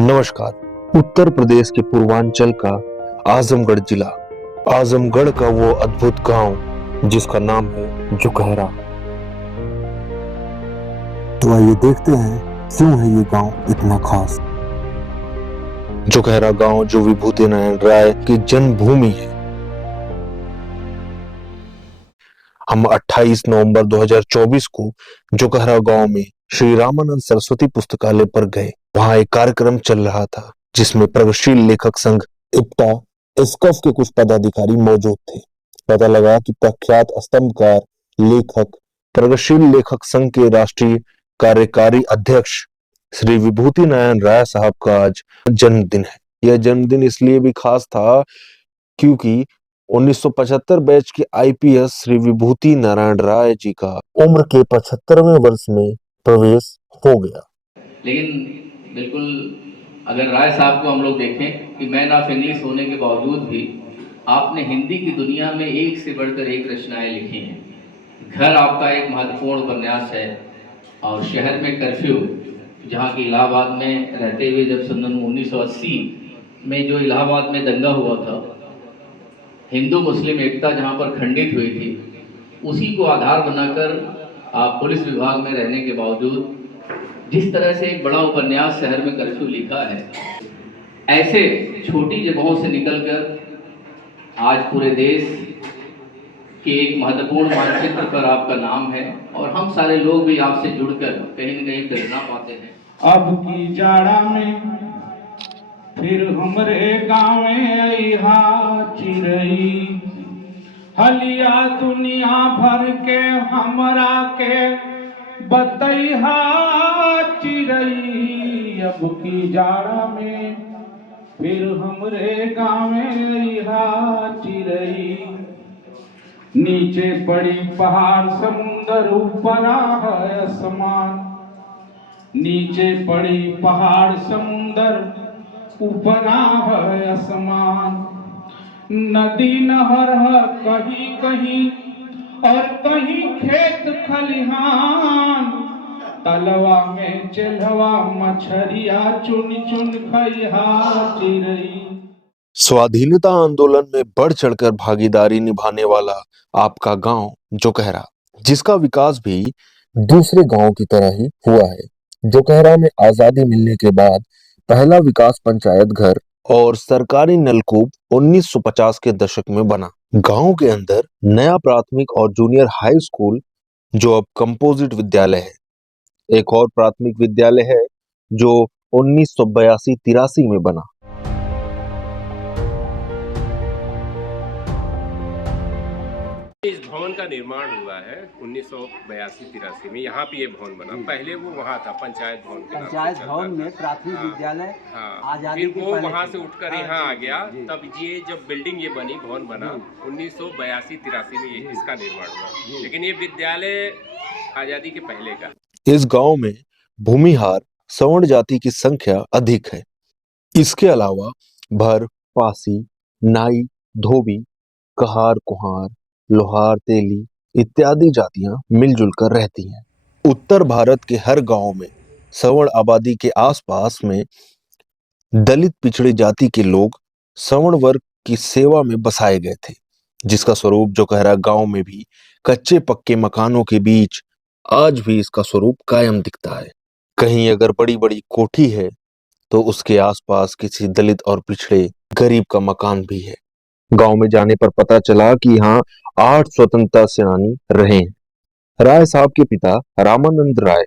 नमस्कार। उत्तर प्रदेश के पूर्वांचल का आजमगढ़ जिला, आजमगढ़ का वो अद्भुत गांव जिसका नाम है जुकहरा। तो आइए देखते हैं क्यों है ये गांव इतना खास। जुकहरा गांव जो विभूति नारायण राय की जन्मभूमि है। हम 28 नवंबर 2024 को जुकहरा गांव में श्री रामानंद सरस्वती पुस्तकालय पर गए। वहां एक कार्यक्रम चल रहा था जिसमें प्रगतिशील लेखक संघ इप्टा एस्कॉफ के कुछ पदाधिकारी मौजूद थे। पता लगा कि प्रख्यात स्तंभकार लेखक प्रगतिशील लेखक संघ के राष्ट्रीय कार्यकारी अध्यक्ष श्री विभूति नारायण राय साहब का आज जन्मदिन है। यह जन्मदिन इसलिए भी खास था क्योंकि 1975 बैच के आईपीएस श्री विभूति नारायण राय जी का उम्र के 75वें वर्ष में प्रवेश हो गया। लेकिन बिल्कुल अगर राय साहब को हम लोग देखें कि मैन ऑफ इंग्लिश होने के बावजूद भी आपने हिंदी की दुनिया में एक से बढ़कर एक रचनाएं लिखी हैं। घर आपका एक महत्वपूर्ण उपन्यास है और शहर में कर्फ्यू, जहाँ की इलाहाबाद में रहते हुए जब सन 1980 में जो इलाहाबाद में दंगा हुआ था, हिंदू मुस्लिम एकता जहाँ पर खंडित हुई थी, उसी को आधार बनाकर आप पुलिस विभाग में रहने के बावजूद जिस तरह से एक बड़ा उपन्यास शहर में कर्फ्यू लिखा है, ऐसे छोटी जगहों से निकलकर आज पूरे देश के एक महत्वपूर्ण मानचित्र पर आपका नाम है और हम सारे लोग भी आपसे जुड़कर कहीं न कहीं प्रेरणा पाते हैं। अब की जाड़ा में फिर हमरे गाँवे अइहा चिरई, हलिया दुनिया भर के हमरा के बतैहा चिरई। अब की जाड़ा में फिर हमरे गाँवे अइहा चिरई, नीचे पड़ी पहाड़ समुंदर ऊपरा है आसमान, नीचे पड़ी पहाड़ समुंदर ऊपरा है आसमान। नदी नहर है कहीं कहीं और कहीं खेत खलिहान, तलवा में चेलवा मछरिया चुन चुन खइहा चिरई। स्वाधीनता आंदोलन में बढ़ चढ़कर भागीदारी निभाने वाला आपका गांव जुकहरा, जिसका विकास भी दूसरे गांव की तरह ही हुआ है। जुकहरा में आजादी मिलने के बाद पहला विकास पंचायत घर और सरकारी नलकूप 1950 के दशक में बना। गांव के अंदर नया प्राथमिक और जूनियर हाई स्कूल जो अब कंपोजिट विद्यालय है, एक और प्राथमिक विद्यालय है जो 1982-83 में बना। इस भवन का निर्माण हुआ है 1982-83 में। यहाँ पे ये भवन बना। पहले वो वहाँ था पंचायत भवन के नाम से पंचायत चलता भवन था। में प्राथमिक विद्यालय आजादी फिर के वो पहले वहाँ से से उठकर यहाँ आ गया। तब ये जब बिल्डिंग ये बनी, भवन बना 1982-83 में ये इसका निर्माण हुआ। लेकिन ये विद्यालय आजादी के पहले का। इस गांव में भूमिहार सवर्ण जाति की संख्या अधिक है। इसके अलावा भर, पासी, नाई, धोबी, कहार, कुहार, लोहार, तेली इत्यादि जातियां मिलजुल कर रहती हैं। उत्तर भारत के हर गांव में सवर्ण आबादी के आसपास में दलित पिछड़ी जाति के लोग सवर्ण वर्ग की सेवा में बसाए गए थे, जिसका स्वरूप जुकहरा गांव में भी कच्चे पक्के मकानों के बीच आज भी इसका स्वरूप कायम दिखता है। कहीं अगर बड़ी बड़ी कोठी है तो उसके आसपास किसी दलित और पिछड़े गरीब का मकान भी है। गांव में जाने पर पता चला कि यहाँ 8 स्वतंत्रता सेनानी रहे हैं। राय साहब के पिता रामानंद राय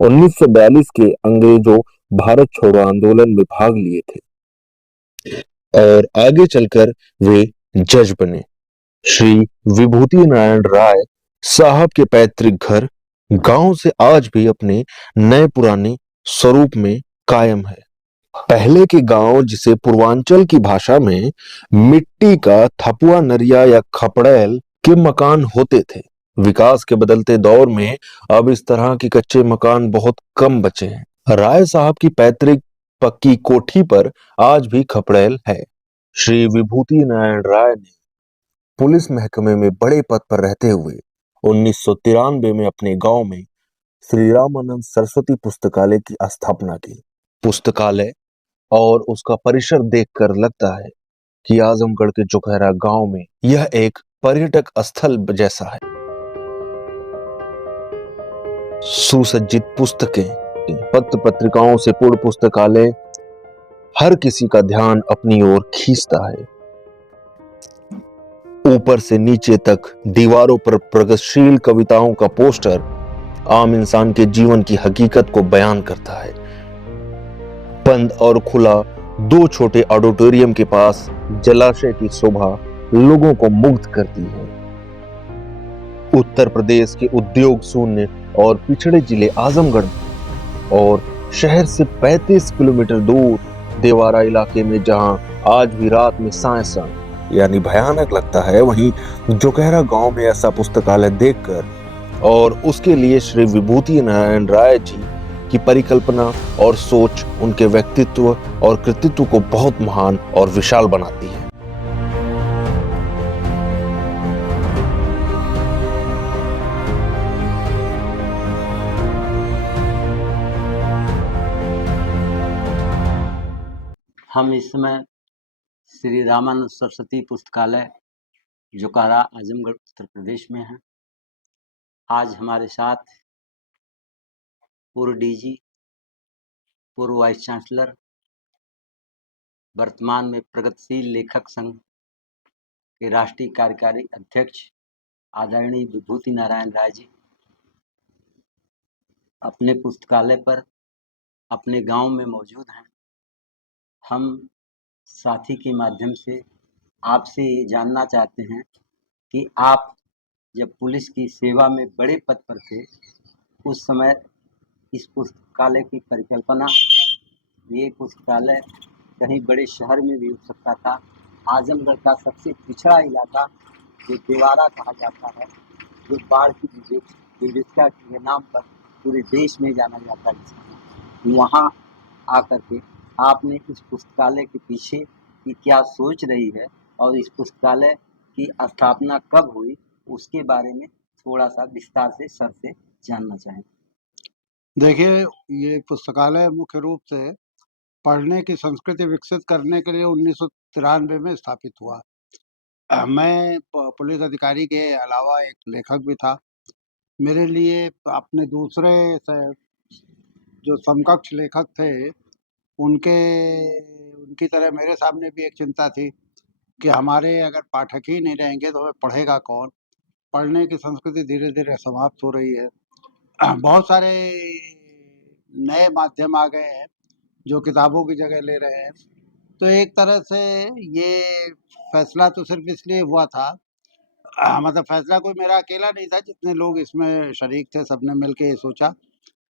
1942 के अंग्रेजों भारत छोड़ो आंदोलन में भाग लिए थे और आगे चलकर वे जज बने। श्री विभूति नारायण राय साहब के पैतृक घर गांव से आज भी अपने नए पुराने स्वरूप में कायम है। पहले के गांव, जिसे पूर्वांचल की भाषा में मिट्टी का थपुआ नरिया या खपड़ैल के मकान होते थे। विकास के बदलते दौर में अब इस तरह के कच्चे मकान बहुत कम बचे हैं। राय साहब की पैतृक पक्की कोठी पर आज भी खपड़ैल है। श्री विभूति नारायण राय ने पुलिस महकमे में बड़े पद पर रहते हुए 1993 में अपने गांव में श्री रामानंद सरस्वती पुस्तकालय की स्थापना की। पुस्तकालय और उसका परिसर देखकर लगता है कि आजमगढ़ के जोकहरा गांव में यह एक पर्यटक स्थल जैसा है। सुसज्जित पुस्तकें, पत्र पत्रिकाओं से पूर्ण पुस्तकालय हर किसी का ध्यान अपनी ओर खींचता है। ऊपर से नीचे तक दीवारों पर प्रगतिशील कविताओं का पोस्टर आम इंसान के जीवन की हकीकत को बयान करता है। बंद और खुला दो छोटे ऑडिटोरियम के पास जलाशय की शोभा लोगों को मुग्ध करती है। उत्तर प्रदेश के उद्योग शून्य और पिछड़े जिले आजमगढ़ और शहर से 35 किलोमीटर दूर देवारा इलाके में जहां आज भी रात में साए साए यानी भयानक लगता है, वहीं जोकहरा गांव में ऐसा पुस्तकालय देखकर और उसके लिए श्री विभूति नारायण राय जी की परिकल्पना और सोच उनके व्यक्तित्व और कृतित्व को बहुत महान और विशाल बनाती है। हम इस समय श्री रामानंद सरस्वती पुस्तकालय जोकहरा आजमगढ़ उत्तर प्रदेश में हैं। आज हमारे साथ पूर्व डीजी, पूर्व वाइस चांसलर, वर्तमान में प्रगतिशील लेखक संघ के राष्ट्रीय कार्यकारी अध्यक्ष आदरणीय विभूति नारायण राय जी अपने पुस्तकालय पर अपने गांव में मौजूद हैं। हम साथी के माध्यम से आपसे ये जानना चाहते हैं कि आप जब पुलिस की सेवा में बड़े पद पर थे, उस समय इस पुस्तकालय की परिकल्पना, ये पुस्तकालय कहीं बड़े शहर में भी हो सकता था। आजमगढ़ का सबसे पिछड़ा इलाका जो देवारा कहा जाता है, जो बाढ़ की विविधता के नाम पर पूरे देश में जाना जाता है, वहाँ आकर के आपने इस पुस्तकालय के पीछे की क्या सोच रही है और इस पुस्तकालय की स्थापना कब हुई, उसके बारे में थोड़ा सा विस्तार से सर से जानना चाहें। देखिए, ये पुस्तकालय मुख्य रूप से पढ़ने की संस्कृति विकसित करने के लिए 1993 में स्थापित हुआ। मैं पुलिस अधिकारी के अलावा एक लेखक भी था। मेरे लिए अपने दूसरे जो समकक्ष लेखक थे, उनकी तरह मेरे सामने भी एक चिंता थी कि हमारे अगर पाठक ही नहीं रहेंगे तो हमें पढ़ेगा कौन। पढ़ने की संस्कृति धीरे धीरे समाप्त हो रही है। बहुत सारे नए माध्यम आ गए हैं जो किताबों की जगह ले रहे हैं। तो एक तरह से ये फैसला तो सिर्फ इसलिए हुआ था, मतलब फैसला कोई मेरा अकेला नहीं था, जितने लोग इसमें शरीक थे सबने मिलके ये सोचा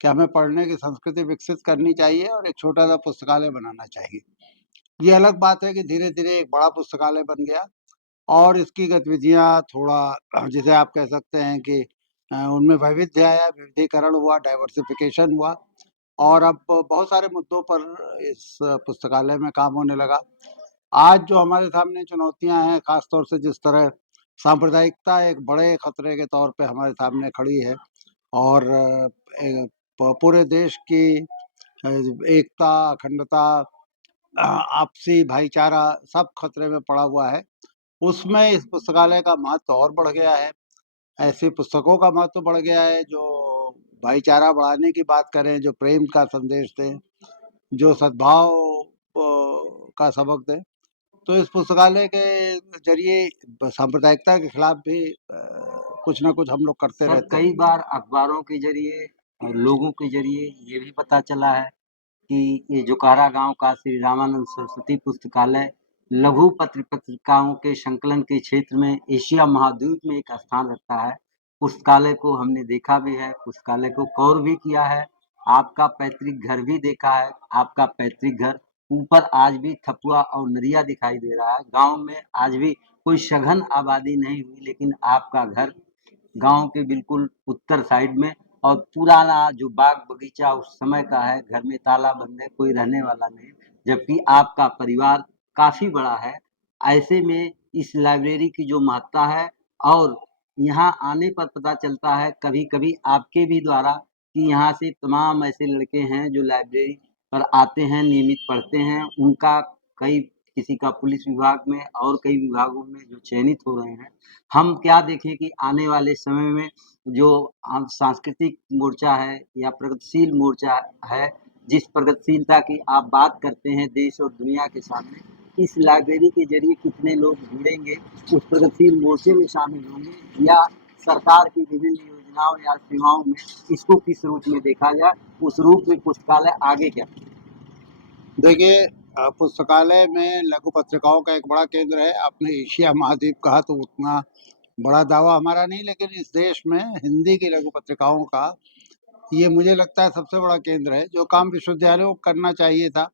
कि हमें पढ़ने की संस्कृति विकसित करनी चाहिए और एक छोटा सा पुस्तकालय बनाना चाहिए। ये अलग बात है कि धीरे धीरे एक बड़ा पुस्तकालय बन गया और इसकी गतिविधियां थोड़ा जिसे आप कह सकते हैं कि उनमें वैविध्य आया, विविधीकरण हुआ, डाइवर्सिफिकेशन हुआ और अब बहुत सारे मुद्दों पर इस पुस्तकालय में काम होने लगा। आज जो हमारे सामने चुनौतियां हैं, खास तौर से जिस तरह सांप्रदायिकता एक बड़े खतरे के तौर पे हमारे सामने खड़ी है और पूरे देश की एकता, अखंडता, आपसी भाईचारा सब खतरे में पड़ा हुआ है। उसमें इस पुस्तकालय का महत्व और बढ़ गया है। ऐसी पुस्तकों का महत्व बढ़ गया है जो भाईचारा बढ़ाने की बात करें, जो प्रेम का संदेश दें, जो सद्भाव का सबक दें। तो इस पुस्तकालय के जरिए सांप्रदायिकता के खिलाफ भी कुछ ना कुछ हम लोग करते रहते हैं। कई बार अखबारों के जरिए और लोगों के जरिए ये भी पता चला है कि ये जोकहरा गांव का श्री रामानंद सरस्वती पुस्तकालय लघु पत्रिकाओं के संकलन के क्षेत्र में एशिया महाद्वीप में एक स्थान रखता है। पुस्तकालय को हमने देखा भी है, पुस्तकालय को कवर भी किया है, आपका पैतृक घर भी देखा है। आपका पैतृक घर ऊपर आज भी थपुआ और नदिया दिखाई दे रहा है। गांव में आज भी कोई सघन आबादी नहीं हुई, लेकिन आपका घर गांव के बिल्कुल उत्तर साइड में और पुराना जो बाग बगीचा उस समय का है, घर में ताला बंद है, कोई रहने वाला नहीं, जबकि आपका परिवार काफी बड़ा है। ऐसे में इस लाइब्रेरी की जो महत्ता है और यहाँ आने पर पता चलता है कभी कभी आपके भी द्वारा कि यहाँ से तमाम ऐसे लड़के हैं जो लाइब्रेरी पर आते हैं, नियमित पढ़ते हैं। उनका कई किसी का पुलिस विभाग में और कई विभागों में जो चयनित हो रहे हैं। हम क्या देखें कि आने वाले समय में जो हम सांस्कृतिक मोर्चा है या प्रगतिशील मोर्चा है, जिस प्रगतिशीलता की आप बात करते हैं देश और दुनिया के सामने, इस लाइब्रेरी के ज़रिए कितने लोग जुड़ेंगे, उस प्रगतिशील मोर्चे में शामिल होंगे या सरकार की विभिन्न योजनाओं या सेवाओं में इसको किस रूप में देखा जाए, उस रूप में पुस्तकालय आगे क्या करे? देखिए पुस्तकालय में लघु पत्रिकाओं का एक बड़ा केंद्र है। आपने एशिया महाद्वीप कहा तो उतना बड़ा दावा हमारा नहीं, लेकिन इस देश में हिंदी की लघु पत्रिकाओं का ये मुझे लगता है सबसे बड़ा केंद्र है। जो काम विश्वविद्यालयों को करना चाहिए था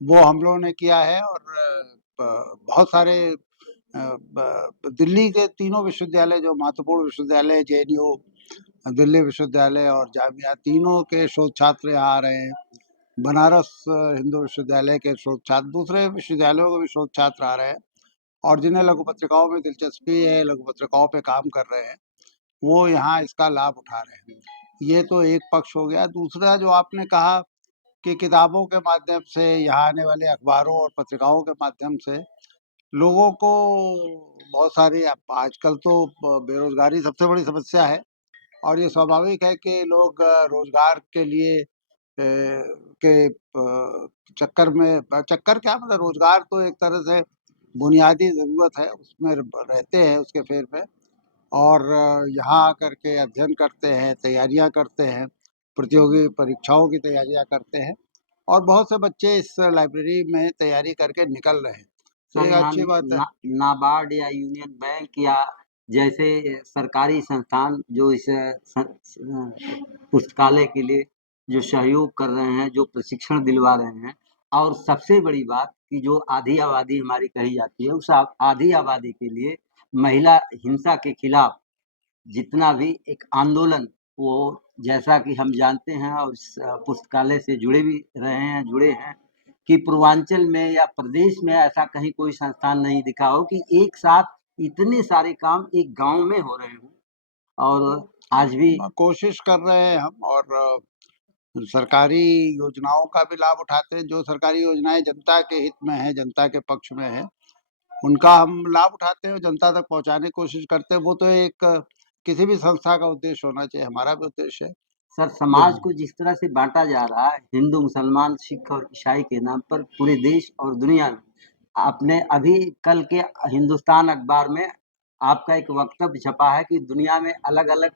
वो हम लोगों ने किया है। और बहुत सारे दिल्ली के तीनों विश्वविद्यालय जो महत्वपूर्ण विश्वविद्यालय जेएनयू, दिल्ली विश्वविद्यालय और जामिया, तीनों के शोध छात्र यहाँ आ रहे हैं। बनारस हिंदू विश्वविद्यालय के शोध छात्र, दूसरे विश्वविद्यालयों के भी शोध छात्र आ रहे हैं और जिन्हें लघु पत्रिकाओं में दिलचस्पी है, लघु पत्रिकाओं पे काम कर रहे हैं, वो यहाँ इसका लाभ उठा रहे हैं। ये तो एक पक्ष हो गया। दूसरा जो आपने कहा कि किताबों के माध्यम से, यहाँ आने वाले अखबारों और पत्रिकाओं के माध्यम से लोगों को बहुत सारी आजकल तो बेरोजगारी सबसे बड़ी समस्या है और ये स्वाभाविक है कि लोग रोजगार के लिए चक्कर में, चक्कर क्या मतलब, रोजगार तो एक तरह से बुनियादी ज़रूरत है, उसमें रहते हैं उसके फेर में और यहाँ आकर के अध्ययन करते हैं, तैयारियां करते हैं, प्रतियोगी परीक्षाओं की तैयारियां करते हैं और बहुत से बच्चे इस लाइब्रेरी में तैयारी करके निकल रहे हैं। तो सर ये अच्छी बात है। नाबार्ड या यूनियन बैंक या जैसे सरकारी संस्थान जो इस पुस्तकालय के लिए जो सहयोग कर रहे हैं, जो प्रशिक्षण दिलवा रहे हैं, और सबसे बड़ी बात कि जो आधी आबादी हमारी कही जाती है, उस आधी आबादी के लिए महिला हिंसा के खिलाफ जितना भी एक आंदोलन, वो जैसा कि हम जानते हैं और इस पुस्तकालय से जुड़े भी रहे हैं, जुड़े हैं, कि पूर्वांचल में या प्रदेश में ऐसा कहीं कोई संस्थान नहीं दिखा हो कि एक साथ इतने सारे काम एक गांव में हो रहे हों। और आज भी कोशिश कर रहे हैं हम और सरकारी योजनाओं का भी लाभ उठाते हैं। जो सरकारी योजनाएं जनता के हित में है, जनता के पक्ष में है, उनका हम लाभ उठाते हैं और जनता तक पहुंचाने की कोशिश करते हैं। वो तो एक किसी भी संस्था का उद्देश्य होना चाहिए, हमारा भी उद्देश्य है। सर, समाज को जिस तरह से बांटा जा रहा है हिंदू, मुसलमान, सिख और ईसाई के नाम पर पूरे देश और दुनिया में, आपने अभी कल के हिंदुस्तान अखबार में आपका एक वक्तव्य छपा है कि दुनिया में अलग अलग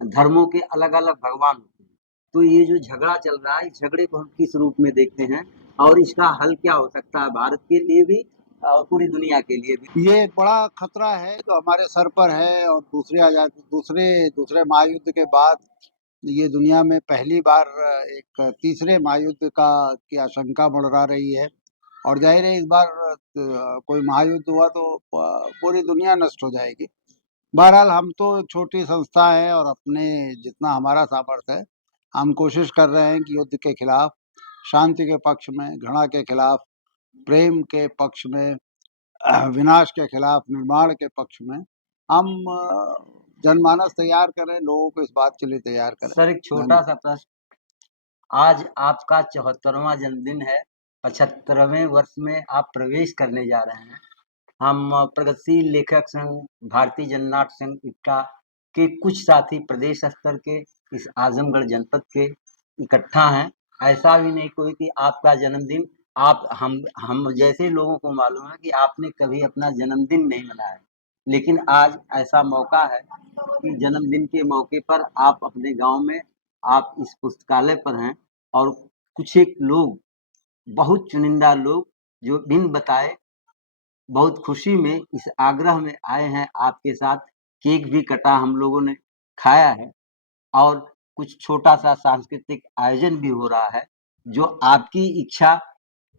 धर्मों के अलग अलग भगवान होते हैं। तो ये जो झगड़ा चल रहा है, इस झगड़े को हम किस रूप में देखते हैं और इसका हल क्या हो सकता है भारत के लिए भी और पूरी दुनिया के लिए भी? ये एक बड़ा खतरा है जो हमारे सर पर है और दूसरे महायुद्ध के बाद ये दुनिया में पहली बार एक तीसरे महायुद्ध का की आशंका मंडरा रही है और जाहिर है इस बार कोई महायुद्ध हुआ तो पूरी दुनिया नष्ट हो जाएगी। बहरहाल हम तो एक छोटी संस्था है और अपने जितना हमारा सामर्थ्य है हम कोशिश कर रहे हैं कि युद्ध के खिलाफ, शांति के पक्ष में, घृणा के खिलाफ, प्रेम के पक्ष में, विनाश के खिलाफ निर्माण के पक्ष में हम जनमानस तैयार करें, लोगों को इस बात के लिए तैयार करें। सर, एक छोटा सा प्रश्न, आज आपका 74वां जन्मदिन है, 75वें वर्ष में आप प्रवेश करने जा रहे हैं। हम प्रगतिशील लेखक संघ, भारतीय जननाट्य संघ इक्का के कुछ साथी प्रदेश स्तर के इस आजमगढ़ जनपद के इकट्ठा हैं। ऐसा भी नहीं कोई कि आपका जन्मदिन, आप हम जैसे लोगों को मालूम है कि आपने कभी अपना जन्मदिन नहीं मनाया, लेकिन आज ऐसा मौका है कि जन्मदिन के मौके पर आप अपने गांव में, आप इस पुस्तकालय पर हैं और कुछ एक लोग, बहुत चुनिंदा लोग जो बिन बताए बहुत खुशी में इस आग्रह में आए हैं आपके साथ। केक भी कटा, हम लोगों ने खाया है और कुछ छोटा सा सांस्कृतिक आयोजन भी हो रहा है जो आपकी इच्छा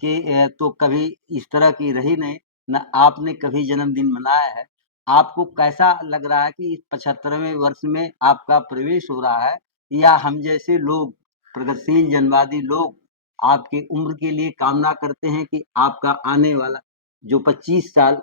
के तो कभी इस तरह की रही नहीं, न आपने कभी जन्मदिन मनाया है। आपको कैसा लग रहा है कि इस 75वें वर्ष में आपका प्रवेश हो रहा है, या हम जैसे लोग, प्रगतिशील जनवादी लोग, आपकी उम्र के लिए कामना करते हैं कि आपका आने वाला जो 25 साल,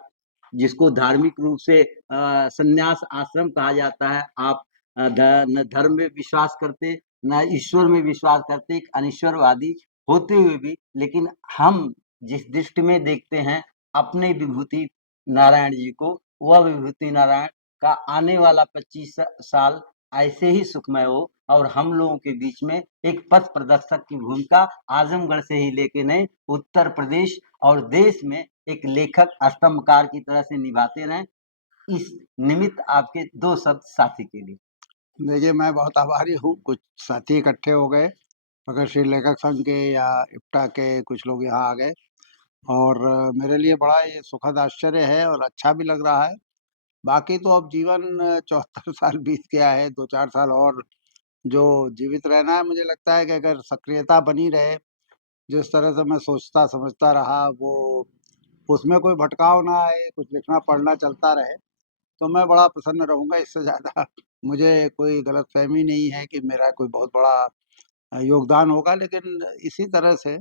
जिसको धार्मिक रूप से संन्यास आश्रम कहा जाता है, आप न धर्म में विश्वास करते, न ईश्वर में विश्वास करते, एक अनिश्वरवादी होते हुए भी, लेकिन हम जिस दृष्टि में देखते हैं अपने विभूति नारायण जी को, वह विभूति नारायण का आने वाला 25 साल ऐसे ही सुखमय हो और हम लोगों के बीच में एक पथ प्रदर्शक की भूमिका आजमगढ़ से ही लेके नहीं, उत्तर प्रदेश और देश में एक लेखक स्तंभकार की तरह से निभाते रहें। इस निमित्त आपके 2 शब्द साथी के लिए। देखिए, मैं बहुत आभारी हूँ, कुछ साथी इकट्ठे हो गए, प्रगतिशील लेखक संघ के या इप्टा के कुछ लोग यहाँ आ गए और मेरे लिए बड़ा ये सुखद आश्चर्य है और अच्छा भी लग रहा है। बाकी तो अब जीवन 74 साल बीत गया है, 2-4 साल और जो जीवित रहना है, मुझे लगता है कि अगर सक्रियता बनी रहे, जिस तरह से मैं सोचता समझता रहा, वो उसमें कोई भटकाव ना आए, कुछ लिखना पढ़ना चलता रहे, तो मैं बड़ा प्रसन्न रहूँगा। इससे ज़्यादा मुझे कोई गलतफ़हमी नहीं है कि मेरा कोई बहुत बड़ा योगदान होगा, लेकिन इसी तरह से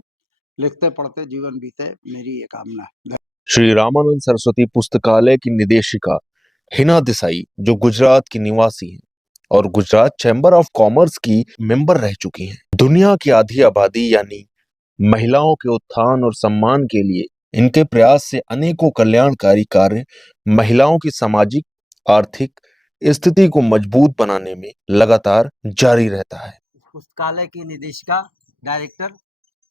लिखते पढ़ते जीवन बीते, मेरी ये कामना है। श्री रामानंद सरस्वती पुस्तकालय की निदेशिका हिना देसाई, जो गुजरात की निवासी हैं और गुजरात चैम्बर ऑफ कॉमर्स की मेंबर रह चुकी हैं, दुनिया की आधी आबादी यानी महिलाओं के उत्थान और सम्मान के लिए इनके प्रयास से अनेकों कल्याणकारी कार्य महिलाओं की सामाजिक आर्थिक स्थिति को मजबूत बनाने में लगातार जारी रहता है। पुस्तकालय की निदेशिका डायरेक्टर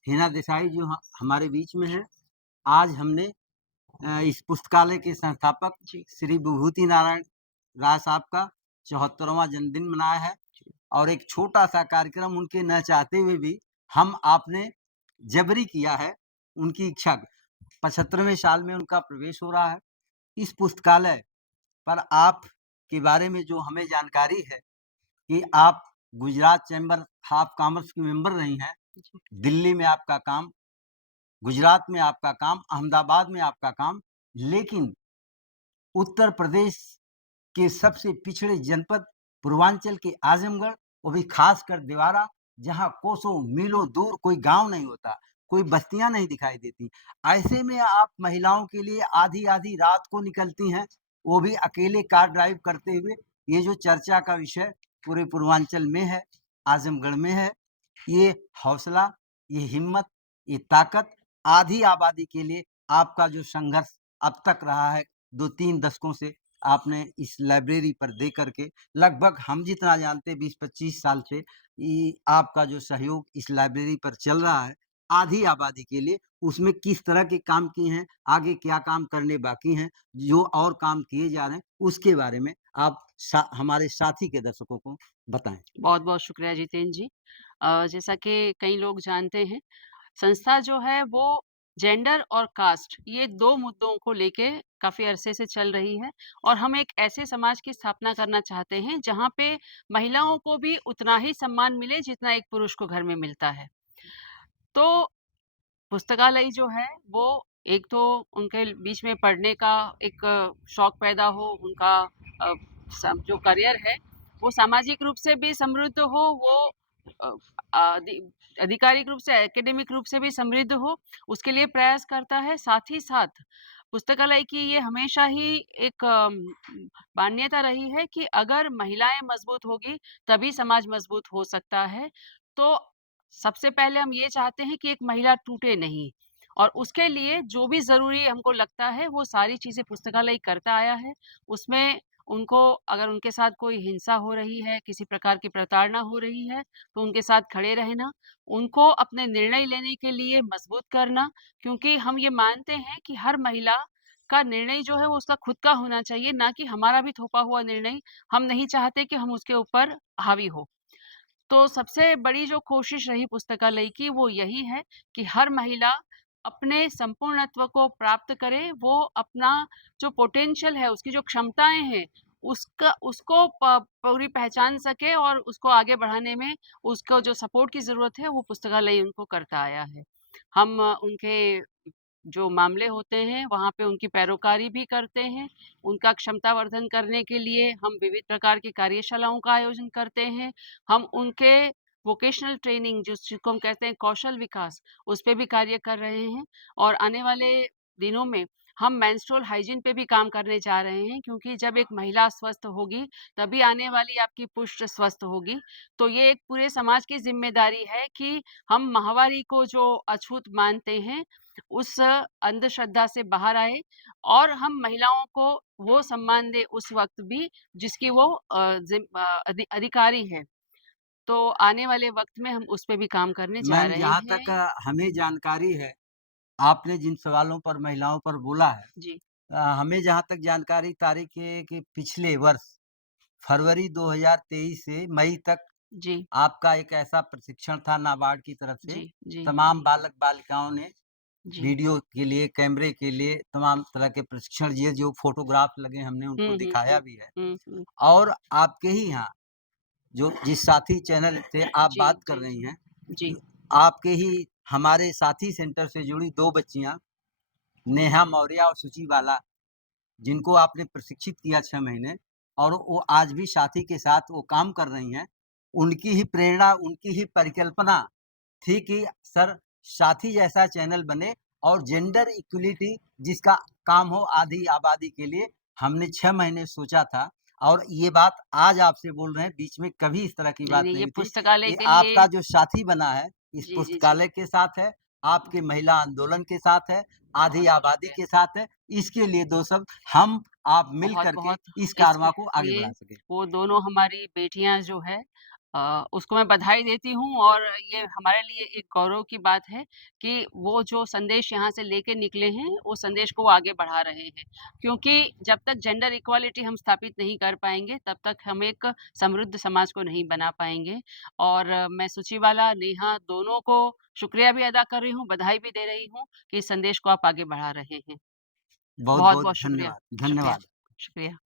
हिना देसाई जो हमारे बीच में है। आज हमने इस पुस्तकालय के संस्थापक श्री विभूति नारायण राय साहब का 74वां जन्मदिन मनाया है और एक छोटा सा कार्यक्रम उनके न चाहते हुए भी हम आपने जबरी किया है। उनकी इच्छा 75वें साल में उनका प्रवेश हो रहा है। इस पुस्तकालय पर आप के बारे में जो हमें जानकारी है कि आप गुजरात चैम्बर ऑफ कॉमर्स की मेंबर रही हैं, दिल्ली में आपका काम, गुजरात में आपका काम, अहमदाबाद में आपका काम, लेकिन उत्तर प्रदेश के सबसे पिछड़े जनपद पूर्वांचल के आजमगढ़, वो भी खासकर देवारा, जहां कोसों मीलों दूर कोई गांव नहीं होता, कोई बस्तियां नहीं दिखाई देती, ऐसे में आप महिलाओं के लिए आधी आधी रात को निकलती हैं, वो भी अकेले कार ड्राइव करते हुए। ये जो चर्चा का विषय पूरे पूर्वांचल में है, आजमगढ़ में है, ये हौसला, ये हिम्मत, ये ताकत आधी आबादी के लिए आपका जो संघर्ष अब तक रहा है 2-3 दशकों से, आपने इस लाइब्रेरी पर दे करके लगभग हम जितना जानते 20-25 साल से आपका जो सहयोग इस लाइब्रेरी पर चल रहा है आधी आबादी के लिए, उसमें किस तरह के काम किए हैं, आगे क्या काम करने बाकी हैं, जो और काम किए जा रहे हैं, उसके बारे में आप हमारे साथी के दर्शकों को बताएं। बहुत बहुत शुक्रिया जितेंद्र जी। जैसा कि कई लोग जानते हैं, संस्था जो है वो जेंडर और कास्ट ये 2 मुद्दों को लेके काफ़ी अरसे से चल रही है और हम एक ऐसे समाज की स्थापना करना चाहते हैं जहाँ पे महिलाओं को भी उतना ही सम्मान मिले जितना एक पुरुष को घर में मिलता है। तो पुस्तकालय जो है वो एक तो उनके बीच में पढ़ने का एक शौक पैदा हो, उनका जो करियर है वो सामाजिक रूप से भी समृद्ध हो, वो आधिकारिक रूप से एकेडमिक रूप से भी समृद्ध हो, उसके लिए प्रयास करता है। साथ ही साथ पुस्तकालय की ये हमेशा ही एक मान्यता रही है कि अगर महिलाएं मजबूत होगी तभी समाज मजबूत हो सकता है। तो सबसे पहले हम ये चाहते हैं कि एक महिला टूटे नहीं और उसके लिए जो भी ज़रूरी हमको लगता है वो सारी चीज़ें पुस्तकालय करता आया है। उसमें उनको अगर उनके साथ कोई हिंसा हो रही है, किसी प्रकार की प्रताड़ना हो रही है, तो उनके साथ खड़े रहना, उनको अपने निर्णय लेने के लिए मजबूत करना, क्योंकि हम ये मानते हैं कि हर महिला का निर्णय जो है वो उसका खुद का होना चाहिए, ना कि हमारा भी थोपा हुआ निर्णय। हम नहीं चाहते कि हम उसके ऊपर हावी हो। तो सबसे बड़ी जो कोशिश रही पुस्तकालय की वो यही है कि हर महिला अपने संपूर्णत्व को प्राप्त करे, वो अपना जो पोटेंशियल है, उसकी जो क्षमताएं हैं, उसको पूरी पहचान सके और उसको आगे बढ़ाने में उसको जो सपोर्ट की जरूरत है वो पुस्तकालय उनको करता आया है। हम उनके जो मामले होते हैं वहाँ पे उनकी पैरोकारी भी करते हैं। उनका क्षमतावर्धन करने के लिए हम विविध प्रकार की कार्यशालाओं का आयोजन करते हैं। हम उनके वोकेशनल ट्रेनिंग जिसको हम कहते हैं कौशल विकास, उस पे भी कार्य कर रहे हैं और आने वाले दिनों में हम मेंस्ट्रुअल हाइजीन पे भी काम करने जा रहे हैं, क्योंकि जब एक महिला स्वस्थ होगी, तभी आने वाली आपकी पुष्ट स्वस्थ होगी। तो ये एक पूरे समाज की ज़िम्मेदारी है कि हम माहवारी को जो अछूत मानते हैं, उस अंधश्रद्धा से बाहर आए और हम महिलाओं को वो सम्मान दें उस वक़्त भी जिसकी वो अधिकारी है। तो आने वाले वक़्त में हम उस पे भी काम करने जा मैम, रहे जहाँ तक हैं। हमें जानकारी है, आपने जिन सवालों पर महिलाओं पर बोला है, जी, हमें जहाँ तक जानकारी तारीख है कि पिछले वर्ष फरवरी 2023 से मई तक जी, आपका एक ऐसा प्रशिक्षण था नाबार्ड की तरफ से, जी, जी, तमाम बालक-बालिकाओं ने जी। वीडियो के लिए, कैमरे के लिए तमाम तरह के प्रशिक्षण दिए, जो फ़ोटोग्राफ लगे हमने उनको हुँ, हुँ, दिखाया हुँ। भी है। हुँ, हुँ। और आपके ही यहाँ जो जिस साथी चैनल से आप जी, बात कर जी, रही जी। हैं, जी, आपके ही हमारे साथी सेंटर से जुड़ी 2 बच्चियाँ, नेहा मौर्य और सुचि बाला, जिनको आपने प्रशिक्षित किया 6 महीने और वो आज भी साथी के साथ वो काम कर रही हैं। उनकी ही प्रेरणा, उनकी ही परिकल्पना थी कि सर, साथी जैसा चैनल बने और जेंडर इक्वलिटी जिसका काम हो आधी आबादी के लिए, हमने 6 महीने सोचा था और ये बात आज आपसे बोल रहे हैं, बीच में कभी इस तरह की नहीं, बात नहीं, नहीं ये हुई थी। पुस्तकालय ये के लिए। आपका जो साथी बना है, इस जी, जी, जी। पुस्तकालय के साथ है, आपके महिला आंदोलन के साथ है, आधी बहुत-बहुत आबादी शुक्रिया। के साथ है। इसके लिए 2 शब्द हम आप मिल कर के बहुत-बहुत इस इसके कारवां को आगे लिए बढ़ा सकें। वो दोनों हमारी बेटियाँ जो है उसको मैं बधाई देती हूँ, और ये हमारे लिए एक गौरव की बात है कि वो जो संदेश यहाँ से लेके निकले हैं, उस संदेश को वो आगे बढ़ा रहे हैं। क्योंकि जब तक जेंडर इक्वालिटी हम स्थापित नहीं कर पाएँगे, तब तक हम एक समृद्ध समाज को नहीं बना पाएँगे। और मैं सुचिबाला, नेहा दोनों को शुक्रिया भी अदा कर रही हूँ, बधाई भी दे रही हूँ कि इस संदेश को आप आगे बढ़ा रहे हैं। बहुत-बहुत बहुत-बहुत शुक्रिया। धन्यवाद। शुक्रिया, धन्यवाद। शुक्रिया।